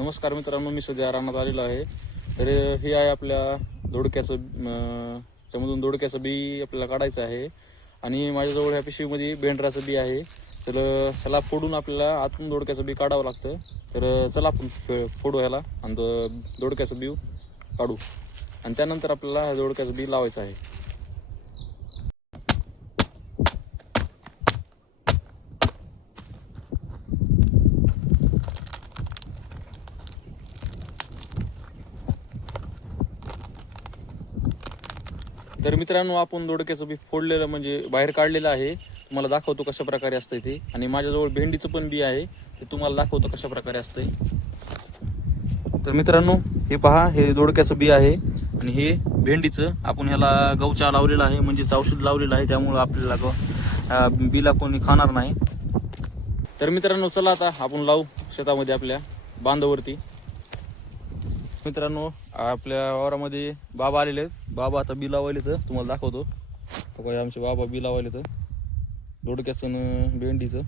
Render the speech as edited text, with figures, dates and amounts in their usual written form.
नमस्कार मित्रांनो, मी सध्या रानात आलेलो आहे. तर हे आहे आपल्या दोडक्याचं त्यामधून दोडक्याचं बी आपल्याला काढायचं आहे. आणि माझ्याजवळ ह्या पिशवीमध्ये भेंडराचं बी आहे. तर ह्याला फोडून आपल्याला आतून दोडक्याचं बी काढावं लागतं. तर चला आपण फोडू ह्याला आणि दोडक्याचं बी काढू आणि त्यानंतर आपल्याला दोडक्याचं बी लावायचं आहे. तर मित्रांनो, आपण दोडक्याचं बी फोडलेलं म्हणजे बाहेर काढलेलं आहे. तुम्हाला दाखवतो कशा प्रकारे असतंय ते. आणि माझ्याजवळ भेंडीचं पण बी आहे, ते तुम्हाला दाखवतो कशा प्रकारे असतंय. तर मित्रांनो, हे पहा, हे दोडक्याचं बी आहे आणि हे भेंडीचं. आपण ह्याला गवचा लावलेला आहे, म्हणजे औषध लावलेलं आहे, त्यामुळं आपल्याला बीला कोणी खाणार नाही. तर मित्रांनो, चला आता आपण लावू शेतामध्ये आपल्या बांधावरती. मित्रांनो, आपल्या वावरामध्ये बाबा आलेले आहेत. बाबा आता बी लावायले, तर तुम्हाला दाखवतो. बघा, आमचे बाबा बी लावायले तर दोडक्याचं भेंडीचं.